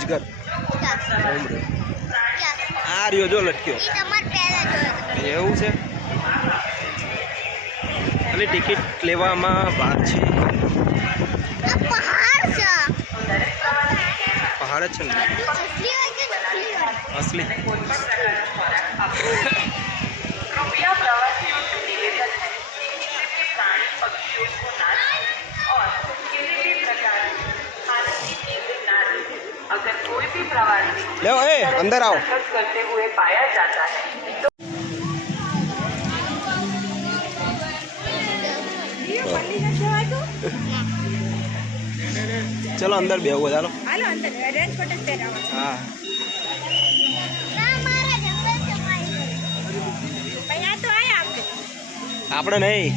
અજગર આ રહ્યો જો લટક્યો એવું છે અને ટિકિટ લેવામાં વાર છે પહાડ જ છે ને असली कृपया प्रवासियों से निवेदन है कि प्राणी पक्षियों को ना छुएं और किसी भी प्रकार की खाने की चीजें ना लें। अगर कोई भी प्रवासी ले अंदर आओ करते हुए पाया जाता है तो चलो अंदर बेहू चालो हाँ આપણે નહીં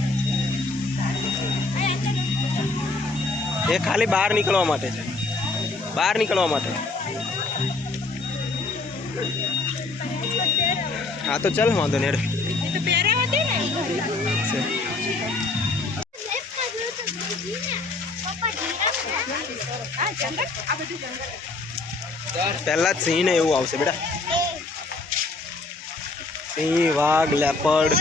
એ ખાલી બહાર નીકળવા માટે છે બહાર નીકળવા માટે હા તો ચાલ વાંધો નહીં પહેલા જ સિંહ ને એવું આવશે બેટા સિંહ વાઘ લેપર્ડ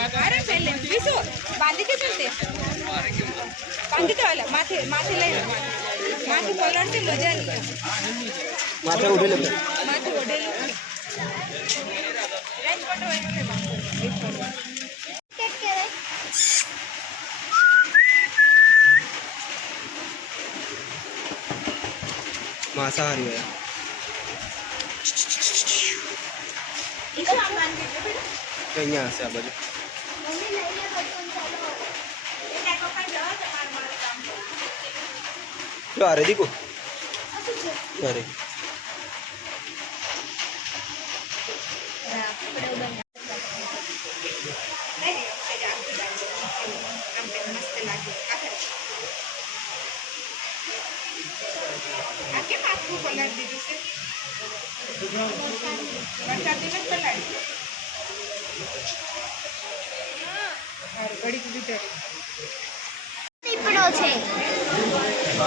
अरे पहले विसु बांधी के चलते बांधी तो वाला माथे माथे ले माथे पलट से मजा नहीं माथे उड़े ले माथे उड़े ले रेंज पटो मांसाहारी है અહીંયા હશે આ બાજુ જો અરે દીકુ અરે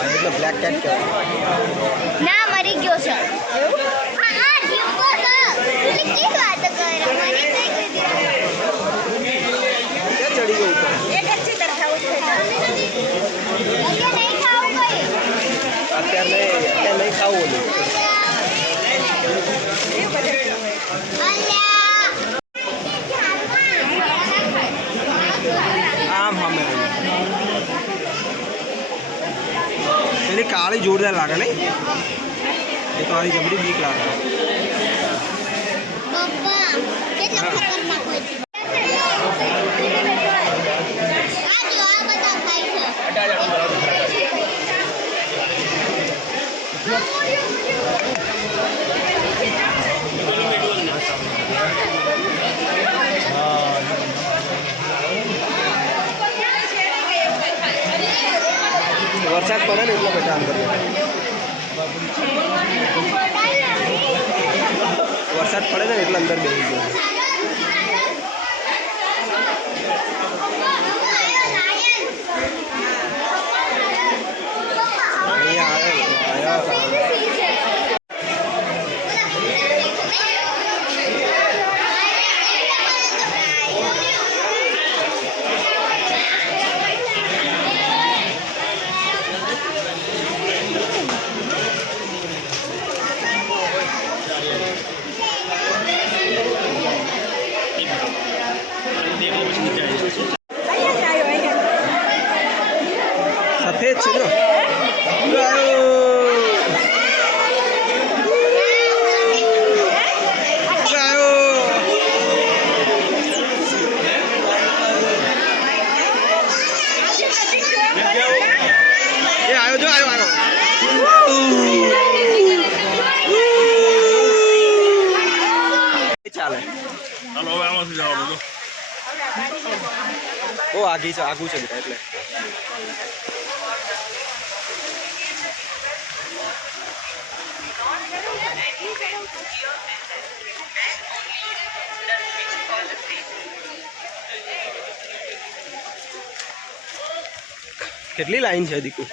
એટલે બ્લેક કેટ ના મરી ગયો છે હા જીવતો છે એટલે કી વાત કરે મરી થઈ ગઈ કે ચડી ગયો ઉપર एक अच्छी तरह खाओ અગે નહીં ખાવું કઈ અત્યારે નહીં ખાવું ઓલું આમ હમે એની કાળી જોરદાર લાગે નહીં એ તો આની જબરી બીક લાગે પપ્પા કેટલો ખતરનાક હોય છે આ જો આ બધા ખાય છે વરસાદ પડે ને એટલે બધા અંદર વરસાદ પડે ને એટલે અંદર બેસી ગયો અહીંયા આવ્યા સફેદ છે જો ચાલે બહુ આગી છે આગું છે બેટા એટલે કેટલી લાઈન છે દીકુ?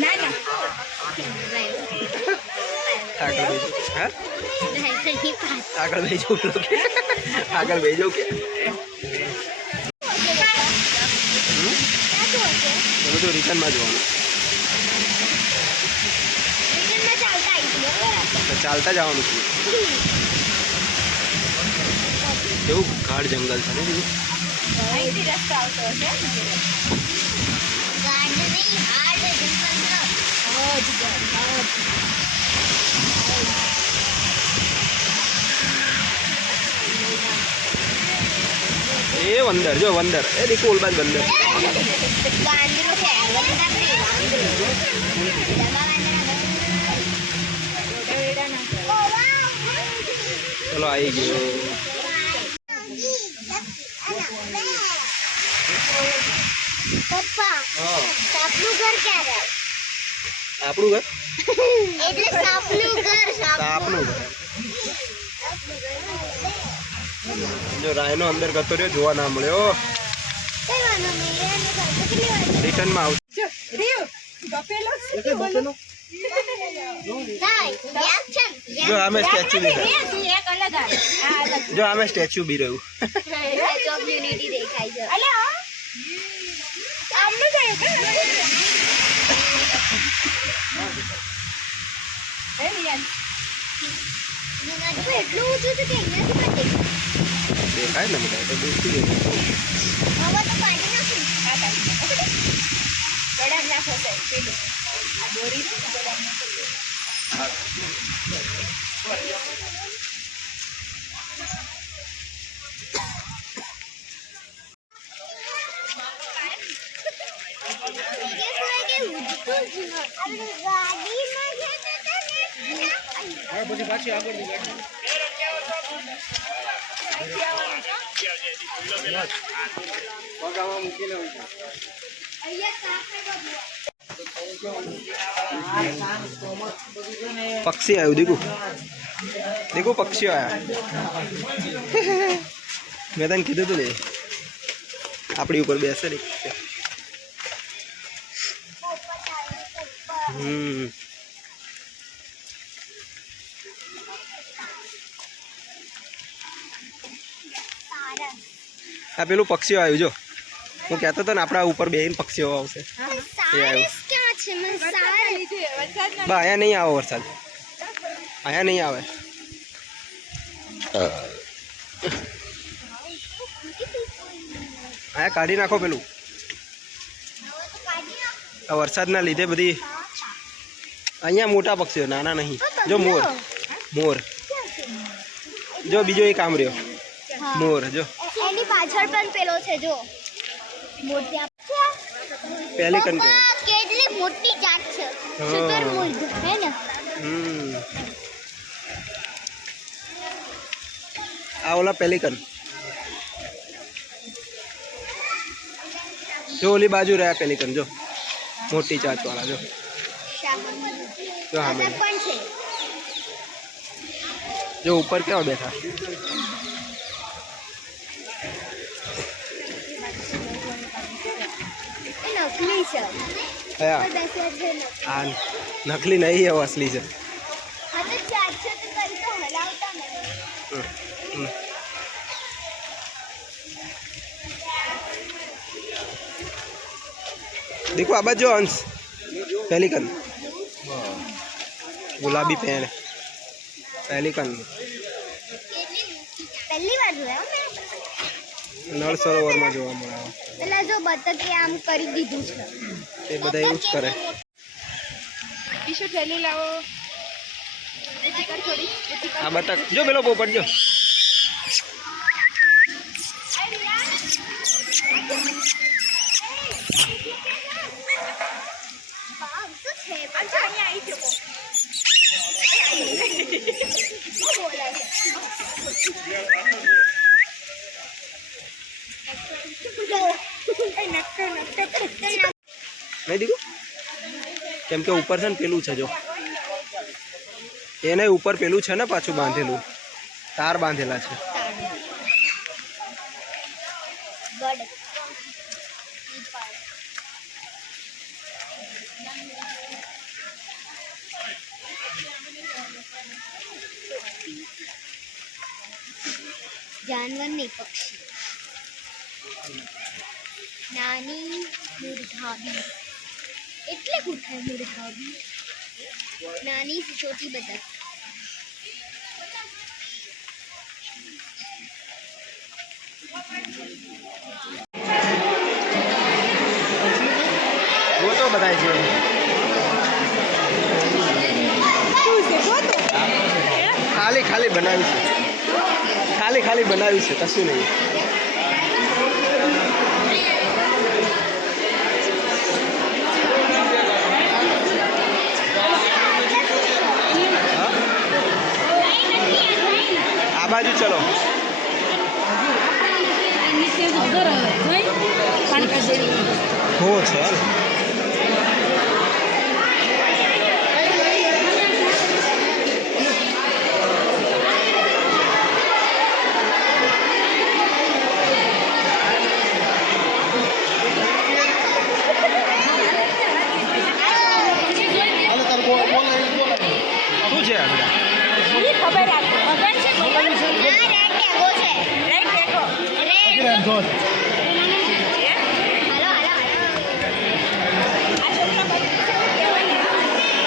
ના ના આગળ બેજો કે આગળ બેજો કે બધું રિટર્નમાં જોવાનું. તો ચાલતા જવાનું છે. કેવું ગાઢ જંગલ છે ને દીકુ? અહીંથી રસ્તો આવતો હશે એ વંદર જો વંદર એ દીકુ ઓલ બાદ વંદર. ચલો આવી ગયો. પપ્પા હા સાપનું ઘર ક્યારે આપણું ઘર એટલે સાપનું ઘર સાપનું ઘર. જો રાયનો અંદર ગતો રહ્યો જોવા ના મળ્યો. રિટર્નમાં આવશે. જો આમે સ્ટેચ્યુ બી રહ્યું. એક અલગ આ જો આમે સ્ટેચ્યુ બી રહ્યું. યુનિટી દેખાય છે અલ્યા આમનું જાય કે એ રિયાન એટલું ઊંચું છે કે અહીંયાથી પણ દેખાય ને બધા તો દૂરથી દેખાય. હવે તો કાઢી નાખું ગળા નાખો સાહેબ પેલું આ દોરી ને ગળા નાખો પક્ષી આવ્યું દીકુ. દીકુ પક્ષીઓ આવ્યા. મેં તને કીધું તું ને આપણી ઉપર બેસે ને. આ પેલું પક્ષીઓ આવ્યું જો. હું કહેતો હતો ને આપણા ઉપર બેન પક્ષીઓ આવશે. એ આવ્યું. ક્યાં છે મને સારા બા અહીંયા નહીં આવે વરસાદ. અહીંયા નહીં આવે. અહીંયા કાઢી નાખો પેલું. આ વરસાદના લીધે બધી અહીંયા મોટા પક્ષીઓ નાના નહીં. જો મોર મોર જો બીજો એક આમ રહ્યો મોર જો. એની પાછળ પણ પેલો છે જો મોટી પેલિકન કે કેટલી મોટી જાત છે શુતुरमुर्ग હે ને આ ઓલા પેલિકન જો ઓલી બાજુ રહ્યા પેલિકન જો મોટી ચાંચ વાળા જો જો હા પણ છે જો ઉપર કેવા બેઠા. નકલી છે કયા બેસે છે આ નકલી નહીં એવો અસલી છે. હા તો ચાર છે તો કરી તો હલાવતા ને देखो अब जो अंश पेलिकन गुलाबी पेड़ पेलिकन પહેલી વાર જોયા મેં नल सरोवर में જોવા મળે. પેલા જો બતકે આમ કરી દીધું છે એ બધા એવું જ કરે. ઈશુ થેલી લાવો થોડી આ બતક જો પેલો પોપટ જો અચ્છા અહીંયા આવી ગયો નહીં દીકું? કેમ કે ઉપર છે ને પેલું છે જો, એને ઉપર પેલું છે ને પાછું બાંધેલું, તાર બાંધેલા છે. ગડ जानवर नहीं पक्षी नानी मुर्घाबी એટલે શું થાય મુર્ઘાબી નાની सी छोटी बतख वो तो बताए છે ખાલી ખાલી બનાવ્યું છે, ખાલી ખાલી બનાવ્યું છે, કશું નહીં. આ બાજુ ચલો. હો છે શું છે આ ખબર આપો છે ના રેડ ટેગો છે રાઈટ દેખો રેડ હાલો આ છોકરા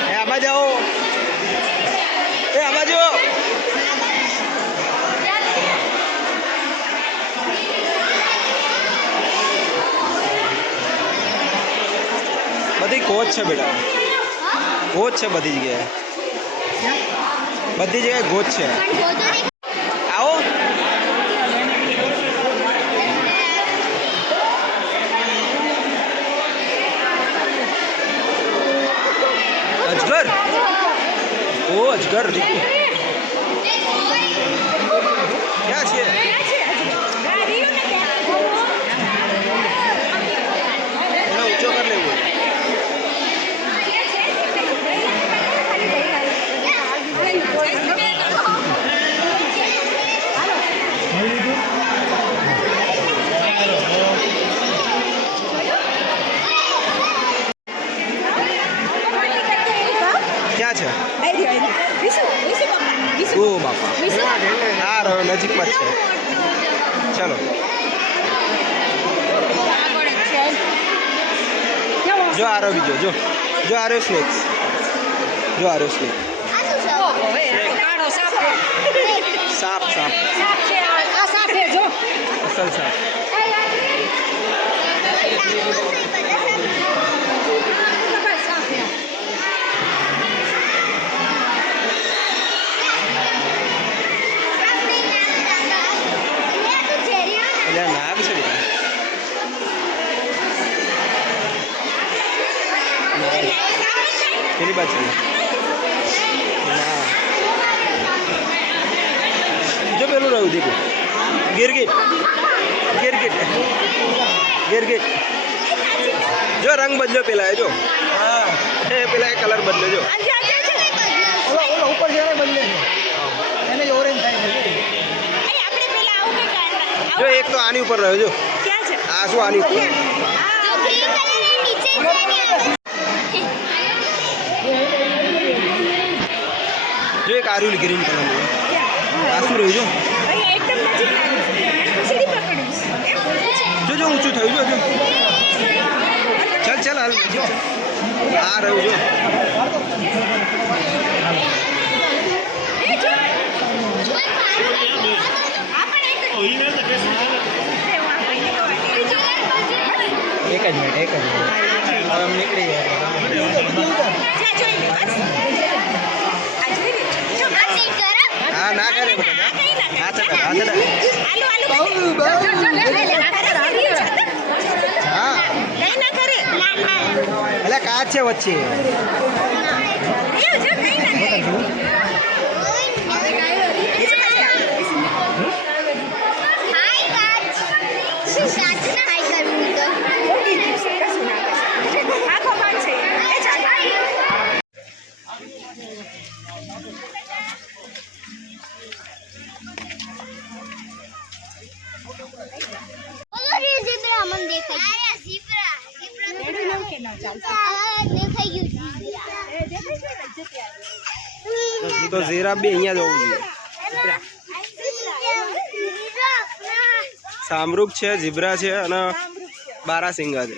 એ આમાં જાઓ, એ આમાં જો. બધી કોચ છે બેટા, કોચ છે બધી જગ્યાએ, બધી જગ્યાએ ગોચ છે. પણ જોજો ને આવો. અજગર, ઓ અજગર દીકુ ક્યાં છે? એનો ઊંચો કરી લેવો. ક્યાં છે? ઓ બાપા, હા રહ્યો નજીકમાં જ છે. ચલો જો આ રહ્યો બીજો, જો જો આ રહ્યો સ્નેક્સ, જો આ રહ્યો સ્નેક. સાપ સાપ અસલ સાપ. એટલે નાગ છે બેટા. પેલી બાજુ ના, જો પેલું રહ્યું દીકુ ગિરગીટ, ગિરગીટ, ગિરગીટ. જો રંગ બદલ્યો પેલા એ જો, હા એ પેલા એ કલર બદલ્યો જો. ઉપર છે એને બદલે છે, એને ઓરેન્જ થાય છે. જો એક તો આની ઉપર રહ્યો જો, આ શું આની ઉપર. જો એક આર્યું ગ્રીન કલર આ શું રહ્યું જો, જો જો ઊંચું થયું જો, જો ચાલ ચાલ હાલ નજીક ચાલ. આ રહ્યું જો, એક જ મિનિટ, એક જ મિનિટ, હવે આમ નીકળી જાય. હા ના કરે બેટા, હા ચડા, હા ચડા. હા એટલે કાચ છે વચ્ચે. હાય કાચ શું કાચ ના હાય કરવું તો ઓલો રે ઝીબ્રા મને દેખાય આ ઝીબ્રા રેડી લઉં કે ના ચાલશે આ દેખાઈ ગયું ઝીબ્રા એ દેખાય છે ને જતી આવી તો ઝીરા બી અહીંયા જવું જોઈએ. સામરૂપ છે, ઝીબ્રા છે અને બારાસિંગા છે.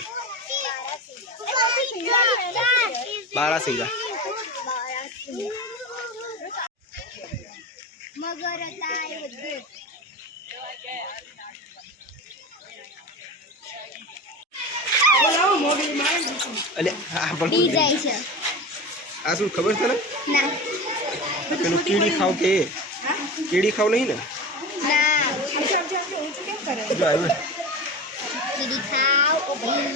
બારાસિંગા મગર હતા એ બધું એટલે આ પણ ડી જાય છે આ શું ખબર છે ને? ના પેલું કીડી ખાવ કે કીડી ખાવ નહીં ને? ના કેમ કરે જો આવ્યું કીડી ખાવ ઓ ભાઈ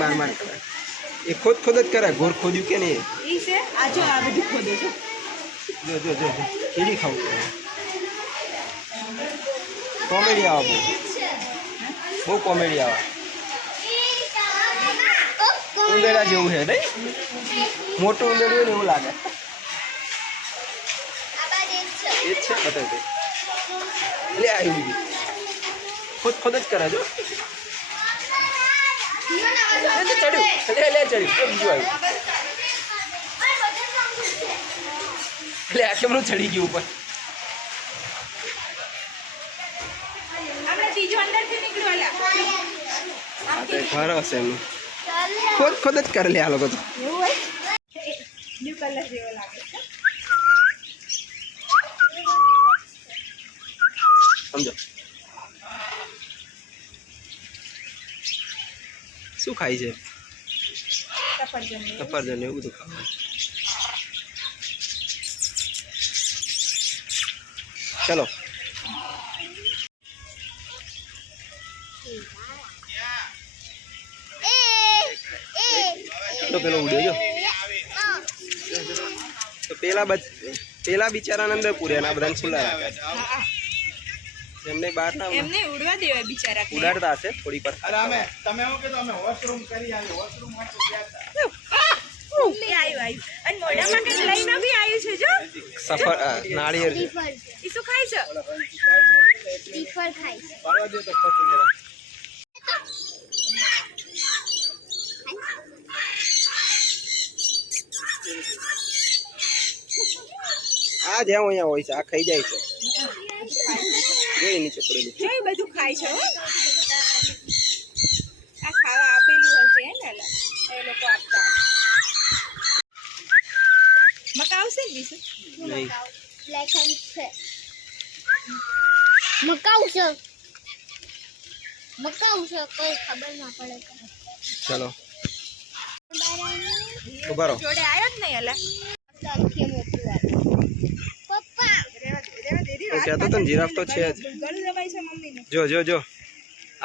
બાર બાર કરે. એ ખોદ ખોદ જ કરે. ઘોર ખોદ્યું કે નહીં? ઈ છે આજો આ બધું ખોદે છે જો જો જો જો. કીડી ખાવ કોમેડી આવે બહુ કોમેડી આવે. ઉંદેડા જેવું છે નહીં? મોટું ઉંદેડું હોય ને એવું લાગે. એ જ છે બતાવી દે. લે આવી બીજું ખુદ ખુદ જ કરે જો. ચડ્યું લે લે ચડ્યું. બીજું આવ્યું. એટલે આ કેમનું ચડી ગયું ઉપર? આપણે ત્રીજો અંદરથી નીકળ્યો એલા આ તો ઘર હશે એમનું. ખુદ ખુદ જ કરે લે આ લોકો તો. એવું હોય બ્લુ કલર જેવો લાગે છે સમજો શું ખાય છે? સફરજન સફરજન એવું બધું ખાવાનું. ચલો તો પેલો ઉડ્યો જો. તો પેલા બિચારાને અંદર પૂર્યા ને આ બધાને ખુલ્લા રાખ્યા છે. એમને બહાર ના એમને ઉડવા દેવાય બિચારા ઉડાડતા હશે થોડી પર. તમે એવું કીધું અમે વોશરૂમ કરી આવી વોશરૂમ માં તો ગયા હતા આવ્યું અને મોઢામાં કંઈક લઈને બી આવ્યું છે જો સફર નાળિયેર છે. ઈ શું ખાય છે ટીફર ખાય છે પરવા દે તો ખોટું જરા આ જ્યાં અહીંયા હોય છે આ ખાઈ જાય છે. જોઈ નીચે પડેલું. જો એ બધું ખાય છે હો આ ખાવા આપેલું હશે હે ને એ લોકો આપતા મકા આવશે ને બીજું નહીં બ્લેક એન્ડ છે મકાઉ છે કોઈ ખબર ના પડે ચલો ઉભા રહો. જોડે આવ્યો જ નહીં એલા આખી મોટું પપ્પા તો કહેતો તો ને જીરાફ તો છે જ. ગળું દબાઈ છે મમ્મીને જો જો જો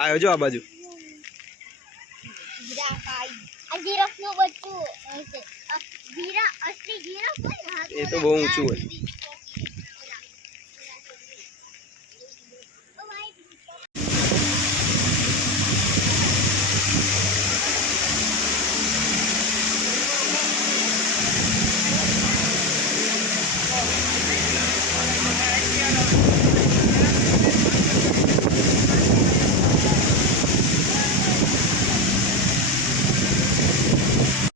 આવ્યો જો આ બાજુ. જીરાફ આ જીરાફ નું બચ્ચું હશે જીરા અસલી જીરાફ હોય ને એ તો બહુ ઊંચું હોય.